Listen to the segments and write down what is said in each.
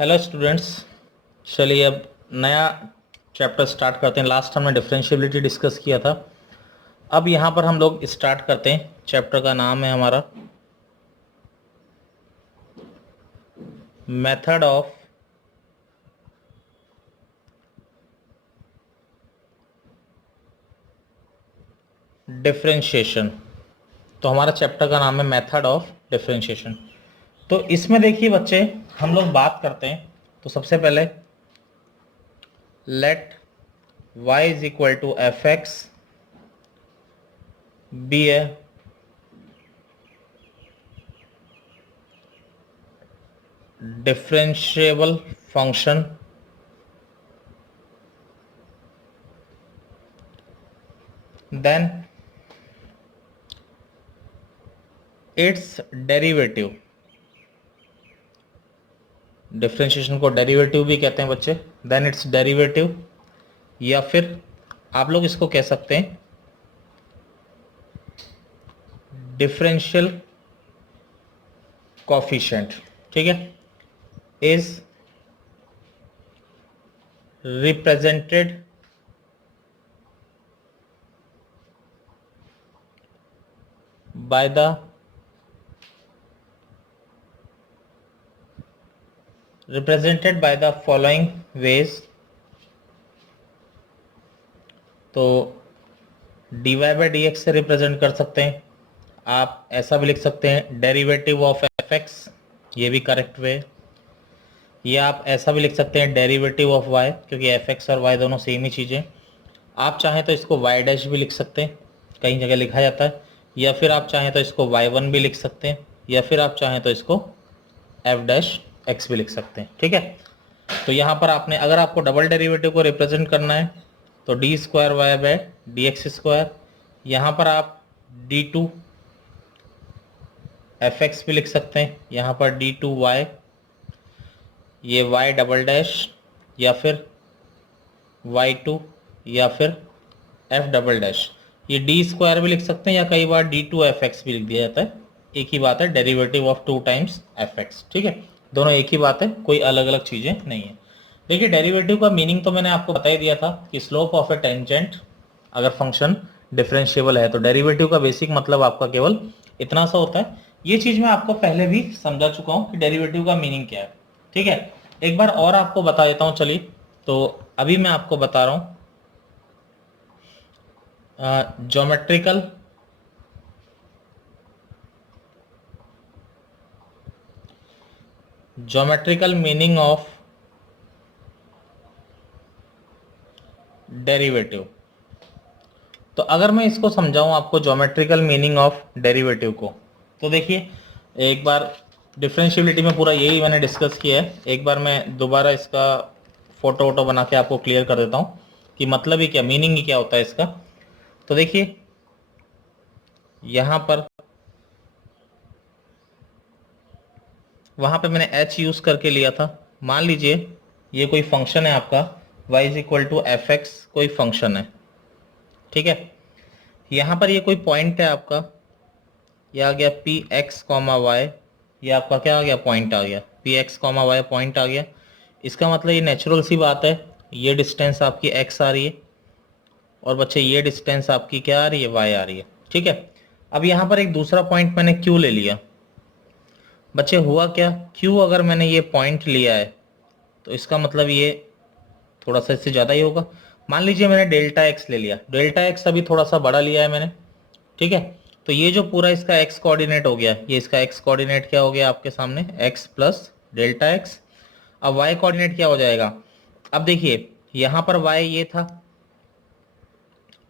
Hello students. चलिए अब नया चैप्टर स्टार्ट करते हैं। लास्ट हमने डिफरेंशियबिलिटी डिस्कस किया था। अब यहाँ पर हम लोग स्टार्ट करते हैं। चैप्टर का नाम है हमारा मेथड ऑफ डिफरेंशिएशन। तो हमारा चैप्टर का नाम है मेथड ऑफ डिफरेंशिएशन। तो इसमें देखिए बच्चे, हम लोग बात करते हैं। तो सबसे पहले let y is equal to f x be a differentiable function then its derivative, differentiation को डेरिवेटिव भी कहते हैं बच्चे, देन इट्स डेरिवेटिव, या फिर आप लोग इसको कह सकते हैं डिफरेंशियल कोफिशिएंट। ठीक है, is represented by the following veg. तो dy बाई डी एक्स से रिप्रेजेंट कर सकते हैं। आप ऐसा भी लिख सकते हैं डेरिवेटिव ऑफ एफ एक्स, ये भी करेक्ट वे। या आप ऐसा भी लिख सकते हैं डेरिवेटिव ऑफ y, क्योंकि एफ एक्स और y दोनों सेम ही चीज़ें। आप चाहें तो इसको y डैश भी लिख सकते हैं, कई जगह लिखा जाता है। या फिर आप चाहें तो इसको y1 भी लिख सकते हैं, या फिर आप चाहें तो इसको f डैश x भी लिख सकते हैं। ठीक है, तो यहाँ पर आपने, अगर आपको डबल डेरिवेटिव को रिप्रेजेंट करना है तो d square y by d x square, यहाँ पर आप d2 एफ एक्स भी लिख सकते हैं, यहाँ पर d2 y, ये y डबल डैश, या फिर y2, या फिर f डबल डैश। ये डी स्क्वायर भी लिख सकते हैं, या कई बार d2 एफ एक्स भी लिख दिया जाता है। एक ही बात है, derivative of 2 times F x. ठीक है, दोनों एक ही बात है, कोई अलग अलग चीज़ें नहीं है। देखिए, डेरिवेटिव का मीनिंग तो मैंने आपको बता ही दिया था कि स्लोप ऑफ ए टेंजेंट, अगर फंक्शन डिफरेंशिएबल है तो डेरिवेटिव का बेसिक मतलब आपका केवल इतना सा होता है। ये चीज़ मैं आपको पहले भी समझा चुका हूँ कि डेरिवेटिव का मीनिंग क्या है। ठीक है, एक बार और आपको बता देता हूँ। चलिए, तो अभी मैं आपको बता रहा हूँ ज्योमेट्रिकल मीनिंग ऑफ डेरिवेटिव। तो अगर मैं इसको समझाऊं आपको ज्योमेट्रिकल मीनिंग ऑफ डेरिवेटिव को, तो देखिए, एक बार डिफरेंशियबिलिटी में पूरा यही मैंने डिस्कस किया है। एक बार मैं दोबारा इसका फोटो वोटो बना के आपको क्लियर कर देता हूँ कि मतलब ही क्या, मीनिंग ही क्या होता है इसका। तो देखिए, यहाँ पर वहाँ पे मैंने h यूज़ करके लिया था। मान लीजिए ये कोई फंक्शन है आपका, y is equal to f x, कोई फंक्शन है। ठीक है, यहाँ पर ये कोई पॉइंट है आपका, ये आ गया पी एक्स कॉमा वाई, ये आपका क्या आ गया, पॉइंट आ गया, P x comma y point आ गया। इसका मतलब ये नेचुरल सी बात है, ये डिस्टेंस आपकी x आ रही है, और बच्चे ये डिस्टेंस आपकी क्या आ रही है, y आ रही है। ठीक है, अब यहाँ पर एक दूसरा पॉइंट मैंने q ले लिया। बच्चे हुआ क्या, q अगर मैंने ये पॉइंट लिया है तो इसका मतलब ये थोड़ा सा इससे ज़्यादा ही होगा। मान लीजिए मैंने डेल्टा एक्स ले लिया, डेल्टा एक्स अभी थोड़ा सा बड़ा लिया है मैंने। ठीक है, तो ये जो पूरा इसका एक्स कोऑर्डिनेट हो गया, ये इसका एक्स कोऑर्डिनेट क्या हो गया आपके सामने, एक्स प्लस डेल्टा एक्स। अब वाई कोऑर्डिनेट क्या हो जाएगा, अब देखिए यहाँ पर वाई ये था,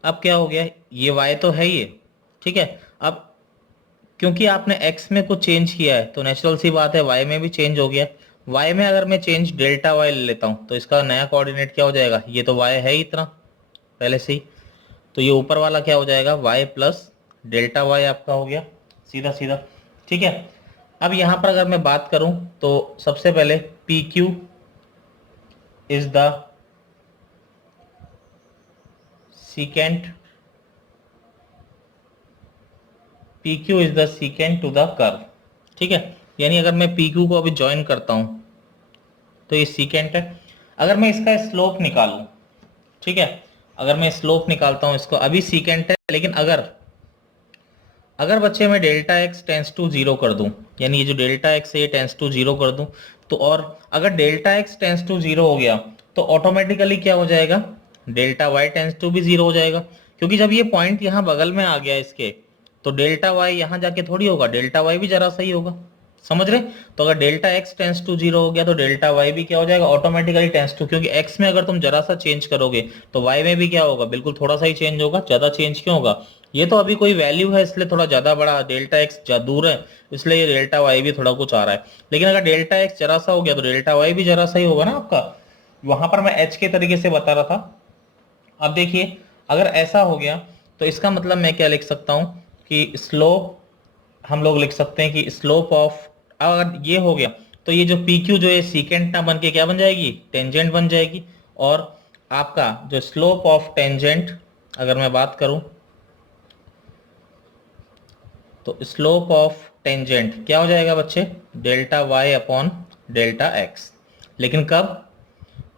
अब क्या हो गया, ये वाई तो है ये। ठीक है, अब क्योंकि आपने x में कुछ चेंज किया है तो नेचुरल सी बात है y में भी चेंज हो गया। y में अगर मैं चेंज डेल्टा y ले लेता हूँ तो इसका नया कोऑर्डिनेट क्या हो जाएगा, ये तो y है ही इतना पहले से ही, तो ये ऊपर वाला क्या हो जाएगा, y प्लस डेल्टा y आपका हो गया, सीधा सीधा। ठीक है, अब यहाँ पर अगर मैं बात करूँ तो सबसे पहले P Q is the secant, P Q is the secant to the curve. ठीक है, यानी अगर मैं पी क्यू को अभी ज्वाइन करता हूँ तो ये सीकेंट है। अगर मैं इसका स्लोप निकालूं, ठीक है, अगर मैं स्लोप निकालता हूं इसको, अभी सीकेंट है, लेकिन अगर अगर बच्चे मैं delta x tends to zero कर दूं, यानी ये जो डेल्टा एक्स है ये टेंस टू जीरो कर दूं, तो और अगर delta x tends to zero हो गया तो ऑटोमेटिकली क्या हो जाएगा, डेल्टा वाई टेंस टू भी जीरो हो जाएगा, क्योंकि जब ये पॉइंट यहाँ बगल में आ गया इसके, तो डेल्टा वाई यहाँ जाके थोड़ी होगा, डेल्टा वाई भी जरा सही होगा, समझ रहे। तो अगर delta x tends to zero हो गया तो डेल्टा वाई भी क्या हो जाएगा, ऑटोमेटिकली टेंस टू, क्योंकि एक्स में अगर तुम जरा सा चेंज करोगे तो वाई में भी क्या होगा, बिल्कुल थोड़ा सा ही चेंज होगा, ज्यादा चेंज क्यों होगा। ये तो अभी कोई वैल्यू है इसलिए थोड़ा ज्यादा बड़ा, डेल्टा एक्स दूर है इसलिए ये डेल्टा वाई भी थोड़ा कुछ आ रहा है, लेकिन अगर डेल्टा एक्स जरा सा हो गया तो डेल्टा वाई भी जरा सा ही होगा ना आपका। वहां पर मैं एच के तरीके से बता रहा था। अब देखिए अगर ऐसा हो गया तो इसका मतलब मैं क्या लिख सकता हूं कि स्लोप, हम लोग लिख सकते हैं कि स्लोप ऑफ, अगर ये हो गया तो ये जो पी क्यू जो है सीकेंट ना बन के क्या बन जाएगी, टेंजेंट बन जाएगी। और आपका जो स्लोप ऑफ टेंजेंट अगर मैं बात करूं तो स्लोप ऑफ टेंजेंट क्या हो जाएगा बच्चे, delta y upon delta x. लेकिन कब,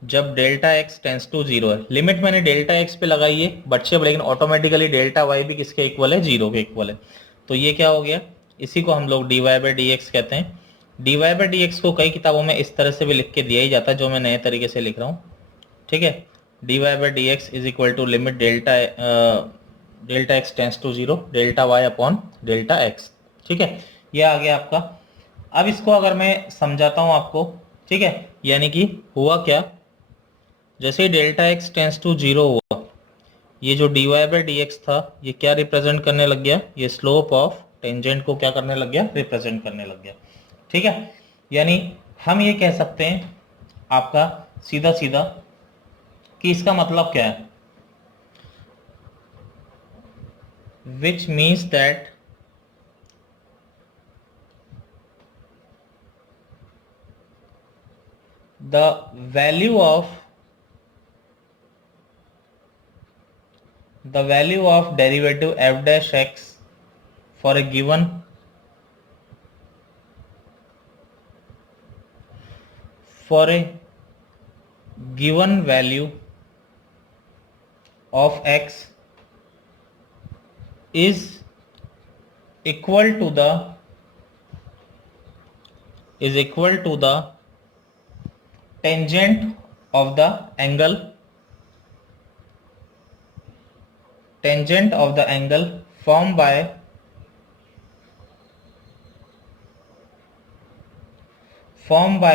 जब delta x tends to zero है। लिमिट मैंने डेल्टा एक्स पे लगाई है बच्चे, लेकिन ऑटोमेटिकली डेल्टा वाई भी किसके इक्वल है, जीरो के इक्वल है। तो ये क्या हो गया, इसी को हम लोग d y by d x कहते हैं। D y by d x को कई किताबों में इस तरह से भी लिख के दिया ही जाता है, जो मैं नए तरीके से लिख रहा हूँ, ठीक है। D y by d x is equal to limit delta x tends to zero delta y upon delta x, ठीक है। ये आ गया आपका। अब इसको अगर मैं समझाता हूँ आपको, ठीक है, यानी कि हुआ क्या, जैसे ही delta x tends to zero हुआ, ये जो d y by d x था ये क्या रिप्रेजेंट करने लग गया, ये स्लोप ऑफ टेंजेंट को क्या करने लग गया, रिप्रेजेंट करने लग गया, ठीक है। यानी हम ये कह सकते हैं आपका सीधा सीधा कि इसका मतलब क्या है, which means that the value of derivative f dash x for a given value of x is equal to the tangent of the angle formed by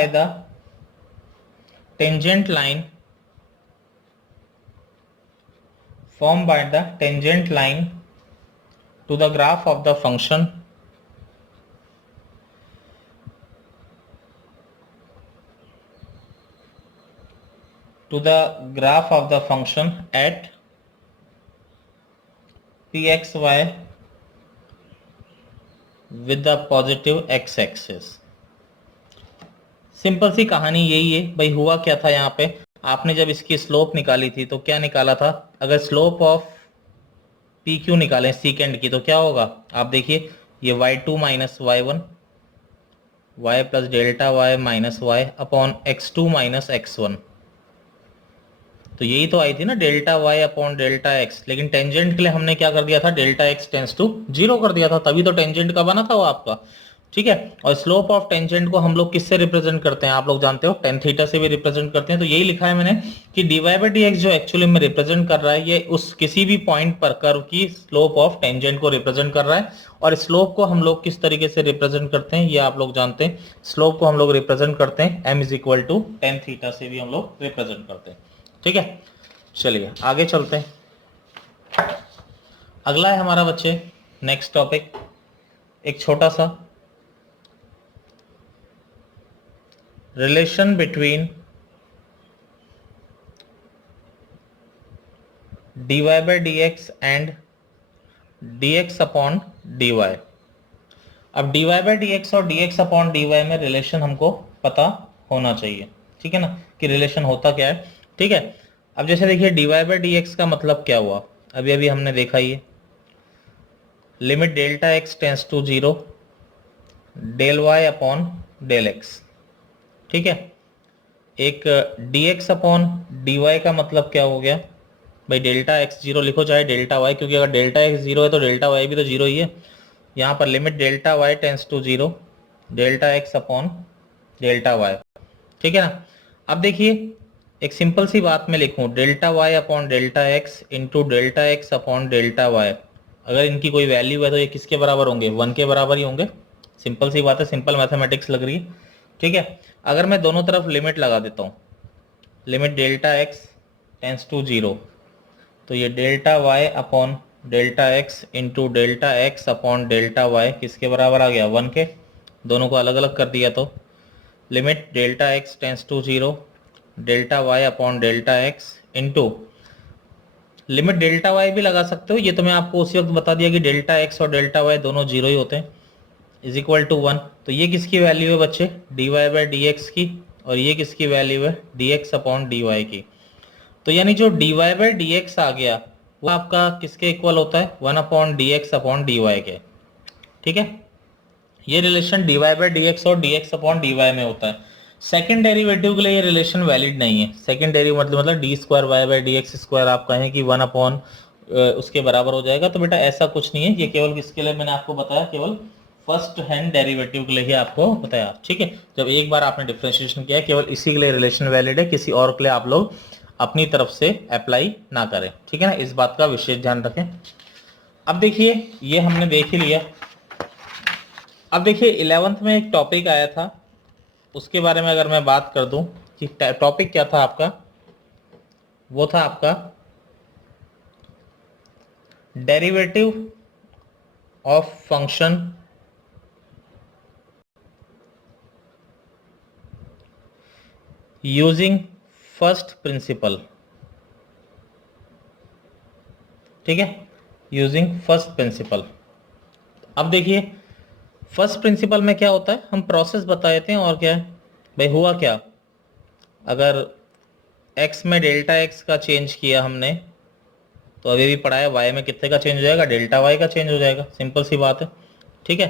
the tangent line to the graph of the function at pxy with the positive x axis। Simple सी कहानी यही है भाई। हुआ क्या था यहाँ पे, आपने जब इसकी स्लोप निकाली थी तो क्या निकाला था, अगर स्लोप ऑफ पी क्यू निकालें सीकेंड की तो क्या होगा, आप देखिए ये y2 minus y one, y plus delta y minus y upon x2 minus x1, तो यही तो आई थी ना delta y upon delta x. लेकिन टेंजेंट के लिए हमने क्या कर दिया था, delta x tends to zero कर दिया था, तभी तो टेंजेंट का बना था वो आपका, ठीक है। और स्लोप ऑफ टेंजेंट को हम लोग किससे रिप्रेजेंट करते हैं, आप लोग जानते हो टेन थीटा से भी रिप्रेजेंट करते हैं। तो यही लिखा है मैंने कि d y by d x जो एक्चुअली में रिप्रेजेंट कर रहा है, ये उस किसी भी पॉइंट पर कर्व की स्लोप ऑफ टेंजेंट को रिप्रेजेंट कर रहा है। और स्लोप को हम लोग किस तरीके से रिप्रेजेंट करते हैं ये आप लोग जानते हैं। स्लोप को हम लोग रिप्रेजेंट करते हैं m is equal to tan theta से भी हम लोग रिप्रेजेंट करते हैं, ठीक है। चलिए आगे चलते हैं। अगला है हमारा बच्चे नेक्स्ट टॉपिक, एक छोटा सा relation between d y by d x and d x upon d y. अब d y by d x और d x upon d y में रिलेशन हमको पता होना चाहिए, ठीक है ना, कि रिलेशन होता क्या है, ठीक है। अब जैसे देखिए d y by d x का मतलब क्या हुआ, अभी अभी हमने देखा ये limit delta x tends to zero del y upon del x, ठीक है। एक dx अपॉन dy का मतलब क्या हो गया भाई, डेल्टा एक्स जीरो लिखो चाहे डेल्टा वाई, क्योंकि अगर डेल्टा एक्स जीरो है तो डेल्टा वाई भी तो जीरो ही है। यहाँ पर limit delta y tends to zero, delta x upon delta y, ठीक है ना। अब देखिए एक सिंपल सी बात मैं लिखूं, delta y upon delta x into delta x upon delta y, अगर इनकी कोई वैल्यू है तो ये किसके बराबर होंगे, 1 के बराबर ही होंगे। सिंपल सी बात है, सिंपल मैथमेटिक्स लग रही है, ठीक है। अगर मैं दोनों तरफ लिमिट लगा देता हूँ, limit delta x tends to zero, तो ये delta y upon delta x into delta x upon delta y किसके बराबर आ गया, 1 के। दोनों को अलग अलग कर दिया तो limit delta x tends to zero, delta y upon delta x into limit delta y भी लगा सकते हो, ये तो मैं आपको उसी वक्त बता दिया कि डेल्टा एक्स और डेल्टा वाई दोनों जीरो ही होते हैं, इज इक्वल टू 1। तो ये किसकी वैल्यू है बच्चे, d y by d x की, और ये किसकी वैल्यू है, d x upon d y की। तो यानी जो d y by d x आ गया वो आपका किसके इक्वल होता है, 1 upon d x upon d y के, ठीक है। ये relation d y by d x और d x upon d y में होता है। सेकंड डेरिवेटिव के लिए ये रिलेशन वैलिड नहीं है। सेकंड डेरिवेटिव मतलब d square y by d x square आप कहें कि 1 अपॉन उसके बराबर हो जाएगा, तो बेटा ऐसा कुछ नहीं है, ये केवल किसके लिए मैंने आपको बताया, केवल फर्स्ट हैंड डेरिवेटिव के लिए ही आपको बताया, ठीक है। जब एक बार आपने डिफरेंशिएशन किया केवल इसी के लिए रिलेशन वैलिड है, किसी और के लिए आप लोग अपनी तरफ से अप्लाई ना करें, ठीक है ना, इस बात का विशेष ध्यान रखें। अब देखिए ये हमने देख ही लिया। अब देखिए 11th में एक टॉपिक आया था, उसके बारे में अगर मैं बात कर दूं कि टॉपिक क्या था आपका, वो था आपका derivative of function using first principle, ठीक है, यूजिंग फर्स्ट प्रिंसिपल। अब देखिए फर्स्ट प्रिंसिपल में क्या होता है, हम प्रोसेस बता देते हैं, और क्या है भाई, हुआ क्या, अगर x में डेल्टा x का चेंज किया हमने, तो अभी भी पढ़ा है y में कितने का चेंज हो जाएगा, डेल्टा y का चेंज हो जाएगा, सिंपल सी बात है, ठीक है।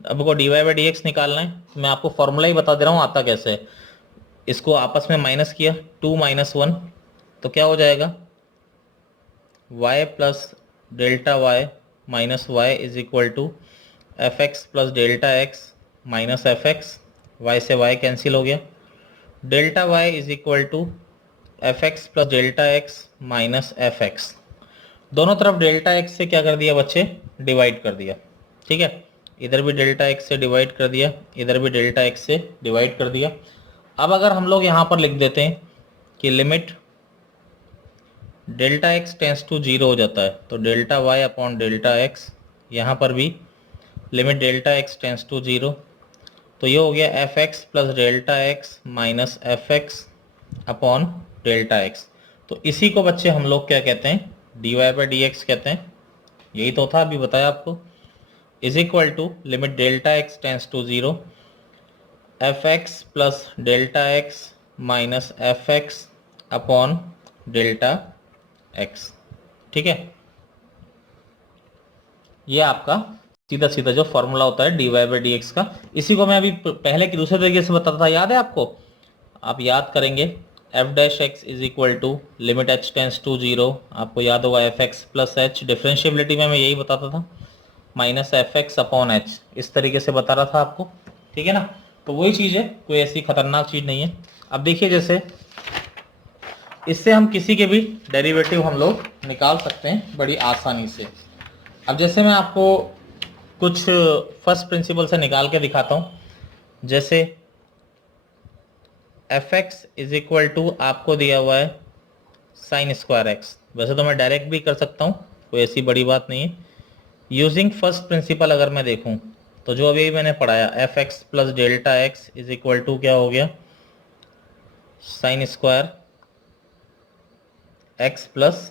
अब को d y by d x निकालना है, तो मैं आपको फॉर्मूला ही बता दे रहा हूँ आता कैसे है। इसको आपस में माइनस किया, 2 माइनस 1, तो क्या हो जाएगा, y plus delta y minus y is equal to f x plus delta x minus f x, y से y कैंसिल हो गया, delta y is equal to f x plus delta x minus f x. दोनों तरफ delta x से क्या कर दिया बच्चे, डिवाइड कर दिया, ठीक है। इधर भी डेल्टा एक्स से डिवाइड कर दिया, इधर भी डेल्टा एक्स से डिवाइड कर दिया। अब अगर हम लोग यहाँ पर लिख देते हैं कि limit delta x tends to zero हो जाता है, तो delta y upon delta x, यहाँ पर भी limit delta x tends to zero, तो ये हो गया f x plus delta x minus f x upon delta x. तो इसी को बच्चे हम लोग क्या कहते हैं, d y by d x कहते हैं, यही तो था अभी बताया आपको, is equal to limit delta x tends to zero f x plus delta x minus f x upon delta x, ठीक है। ये आपका सीधा सीधा जो फॉर्मूला होता है d y by d x का, इसी को मैं अभी पहले की दूसरे तरीके से बताता था, याद है आपको, आप याद करेंगे, f dash x is equal to limit h tends to zero, आपको याद होगा f x plus h, differentiability में मैं यही बताता था, minus f x upon h, इस तरीके से बता रहा था आपको, ठीक है ना। तो वही चीज़ है, कोई ऐसी खतरनाक चीज़ नहीं है। अब देखिए जैसे इससे हम किसी के भी डेरिवेटिव हम लोग निकाल सकते हैं बड़ी आसानी से। अब जैसे मैं आपको कुछ फर्स्ट प्रिंसिपल से निकाल के दिखाता हूँ, जैसे f x is equal to आपको दिया हुआ है साइन स्क्वायर एक्स, वैसे तो मैं डायरेक्ट भी कर सकता हूँ, कोई ऐसी बड़ी बात नहीं है। यूजिंग फर्स्ट प्रिंसिपल अगर मैं देखूँ तो जो अभी मैंने पढ़ाया f x plus delta x is equal to क्या हो गया, sine square x plus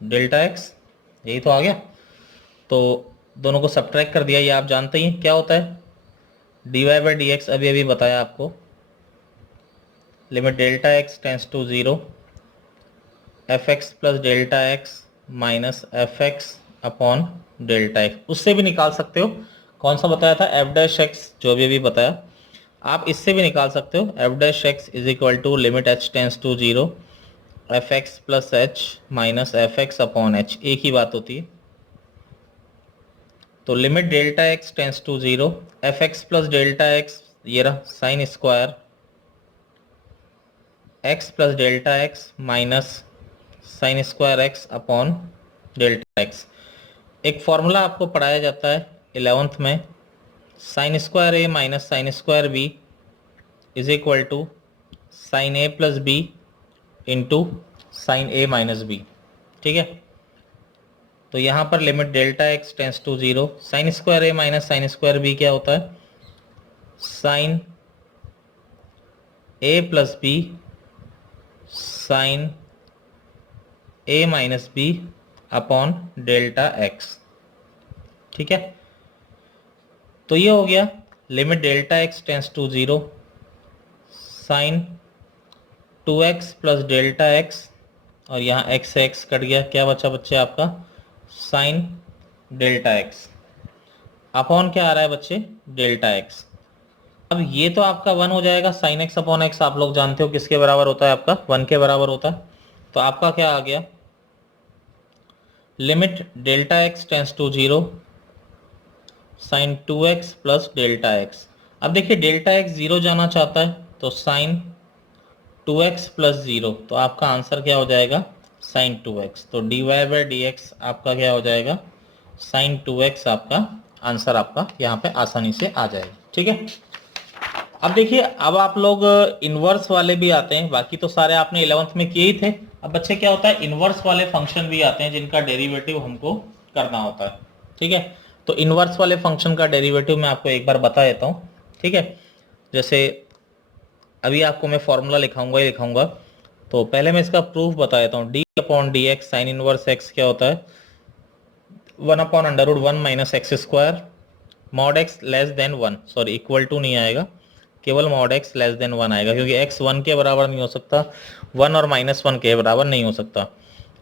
delta x, यही तो आ गया। तो दोनों को सब्ट्रैक्ट कर दिया, ये आप जानते ही क्या होता है, d y by d x अभी अभी बताया आपको, limit delta x tends to zero f x plus delta x minus f x upon delta x. उससे भी निकाल सकते हो, कौन सा बताया था, एफ डैश एक्स, जो भी अभी बताया, आप इससे भी निकाल सकते हो, f dash x is equal to limit h tends to zero f x plus h minus f x upon h, एक ही बात होती है। तो limit delta x tends to zero f x plus delta x, ये रहा sine square x plus delta x minus sine square x upon delta x. एक formula आपको पढ़ाया जाता है 11th में, sine square a minus sine square B is equal to sine a plus b into sine a minus b. ठीक है, तो यहाँ पर limit delta x tends to zero sine square a minus sine square b क्या होता है, sine a plus b sine a minus b upon delta x. ठीक है, तो ये हो गया limit delta x tends to zero sine 2x plus delta x, और यहाँ x से x कट गया, क्या बचा बच्चे आपका साइन डेल्टा एक्स अपॉन क्या आ रहा है बच्चे, डेल्टा एक्स। अब ये तो आपका 1 हो जाएगा, साइन एक्स अपॉन एक्स आप लोग जानते हो किसके बराबर होता है, आपका 1 के बराबर होता है। तो आपका क्या आ गया, limit delta x tends to zero sine 2x plus delta x. अब देखिए डेल्टा एक्स जीरो जाना चाहता है, तो साइन 2x प्लस जीरो, तो आपका आंसर क्या हो जाएगा साइन 2x। तो dy बाई डी एक्स आपका क्या हो जाएगा साइन 2x, आपका आंसर आपका यहाँ पे आसानी से आ जाएगा। ठीक है, अब देखिए अब आप लोग इनवर्स वाले भी आते हैं, बाकी तो सारे आपने 11th में किए ही थे। अब बच्चे क्या होता है, इनवर्स वाले फंक्शन भी आते हैं जिनका डेरिवेटिव हमको करना होता है। ठीक है, तो इनवर्स वाले फंक्शन का डेरिवेटिव मैं आपको एक बार बता देता हूँ। ठीक है, जैसे अभी आपको मैं फॉर्मूला लिखाऊंगा ही लिखाऊंगा, तो पहले मैं इसका प्रूफ बता देता हूँ। D upon d x sine inverse x क्या होता है, 1 upon under root 1 minus x square mod x less than 1, sorry equal to नहीं आएगा, केवल मॉड एक्स लेस देन 1 आएगा, क्योंकि एक्स 1 के बराबर नहीं हो सकता, 1 और माइनस 1 के बराबर नहीं हो सकता।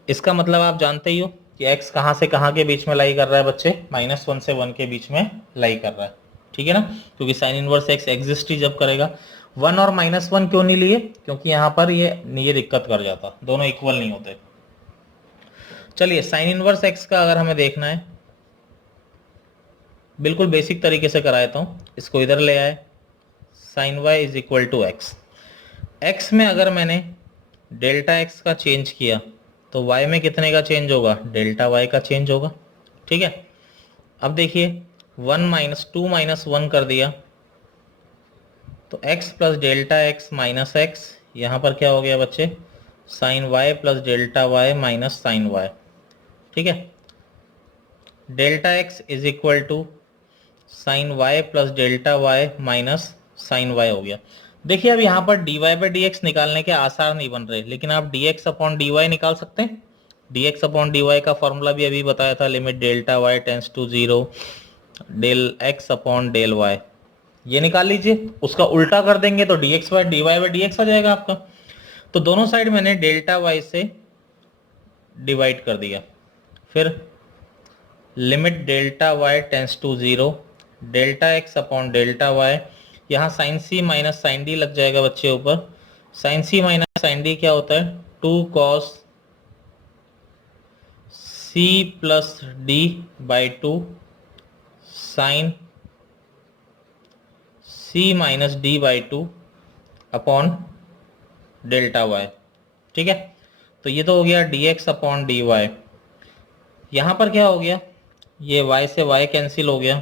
इसका मतलब आप जानते ही हो कि एक्स कहाँ से कहाँ के बीच में लाई कर रहा है बच्चे, -1 से 1 के बीच में लाई कर रहा है। ठीक है ना, क्योंकि साइन इनवर्स एक्स एग्जिस्ट ही जब करेगा। 1 और -1 क्यों नहीं लिए, क्योंकि यहाँ पर ये दिक्कत कर जाता, दोनों इक्वल नहीं होते। चलिए साइन इनवर्स एक्स का अगर हमें देखना है, बिल्कुल बेसिक तरीके से कराता हूँ, इसको इधर ले आए, sine y is equal to x. X में अगर मैंने डेल्टा एक्स का चेंज किया तो वाई में कितने का चेंज होगा, डेल्टा वाई का चेंज होगा। ठीक है, अब देखिए 1 माइनस 2 माइनस 1 कर दिया, तो x plus delta x minus x, यहाँ पर क्या हो गया बच्चे, sine y plus delta y minus sine y. ठीक है, delta x is equal to sine y plus delta y minus sine y हो गया। देखिए अब यहाँ पर dy बाई डी एक्स निकालने के आसार नहीं बन रहे, लेकिन आप dx अपॉन डी वाई निकाल सकते हैं। dx अपॉन डी वाई का फॉर्मूला भी अभी बताया था, limit delta y tends to zero del x upon del y, ये निकाल लीजिए। उसका उल्टा कर देंगे तो dx by d y by d x आ जाएगा आपका। तो दोनों साइड मैंने डेल्टा वाई से डिवाइड कर दिया, फिर limit delta y tends to zero delta x upon delta y, यहाँ sine c minus sine d लग जाएगा बच्चे ऊपर। Sine c minus sine d क्या होता है, 2 cos c plus d by 2 sine c minus d by 2 upon delta y. ठीक है, तो ये तो हो गया d x upon d y. यहाँ पर क्या हो गया, ये y से y कैंसिल हो गया,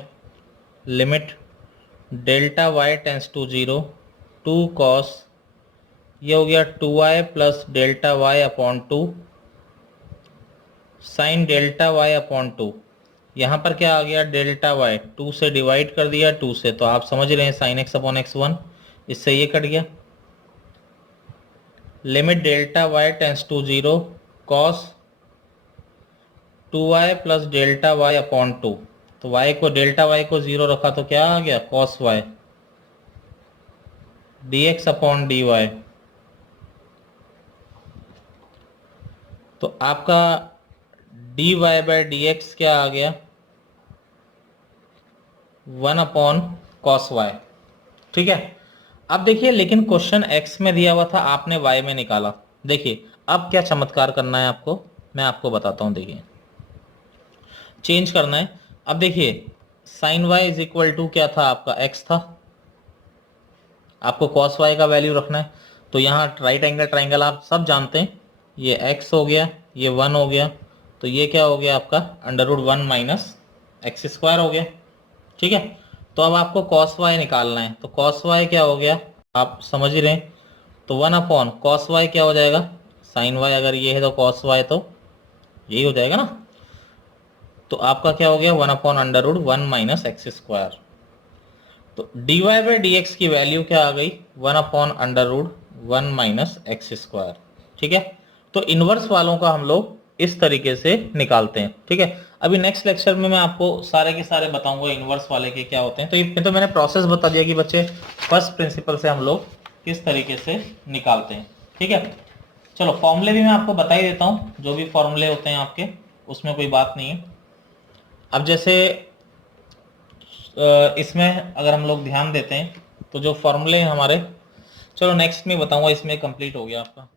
limit delta y tends to zero 2 cos, ये हो गया 2y plus delta y upon 2 sine delta y upon 2। यहाँ पर क्या आ गया, डेल्टा वाई 2 से डिवाइड कर दिया 2 से, तो आप समझ रहे हैं साइन एक्स अपॉन एक्स 1, इससे ये कट गया। Limit delta y tends to zero cos 2y plus delta y upon 2, तो y को डेल्टा वाई को 0 रखा तो क्या आ गया, cos y d x upon d y. तो आपका d y by d x क्या आ गया, 1 अपॉन कॉस वाई। ठीक है, अब देखिए लेकिन क्वेश्चन एक्स में दिया हुआ था, आपने वाई में निकाला। देखिए अब क्या चमत्कार करना है आपको, मैं आपको बताता हूं। देखिए चेंज करना है। अब देखिए sine y is equal to क्या था आपका, एक्स था। आपको कॉस वाई का वैल्यू रखना है। तो यहाँ राइट एंगल ट्राइंगल आप सब जानते हैं, ये एक्स हो गया, ये वन हो गया, तो ये क्या हो गया आपका under root one minus x square हो गया। ठीक है, तो अब आपको कॉस वाई निकालना है। तो कॉस वाई क्या हो गया, आप समझ ही रहे हैं। तो वन अपॉन कॉस वाई क्या हो जाएगा, साइन वाई अगर ये है तो कॉस वाई तो यही हो जाएगा ना। तो आपका क्या हो गया, one upon under root one minus x square. तो d y by d x की वैल्यू क्या आ गई, one upon under root one minus x square. ठीक है, तो इनवर्स वालों का हम लोग इस तरीके से निकालते हैं। ठीक है, अभी नेक्स्ट लेक्चर में मैं आपको सारे के सारे बताऊंगा इनवर्स वाले के क्या होते हैं। तो ये तो मैंने प्रोसेस बता दिया कि बच्चे फर्स्ट प्रिंसिपल से हम लोग किस तरीके से निकालते हैं। ठीक है, चलो फॉर्मूले भी मैं आपको बता ही देता हूँ, जो भी फॉर्मूले होते हैं आपके उसमें कोई बात नहीं है। अब जैसे इसमें अगर हम लोग ध्यान देते हैं तो जो फॉर्मूले हैं हमारे, चलो नेक्स्ट में बताऊंगा, इसमें कंप्लीट हो गया आपका।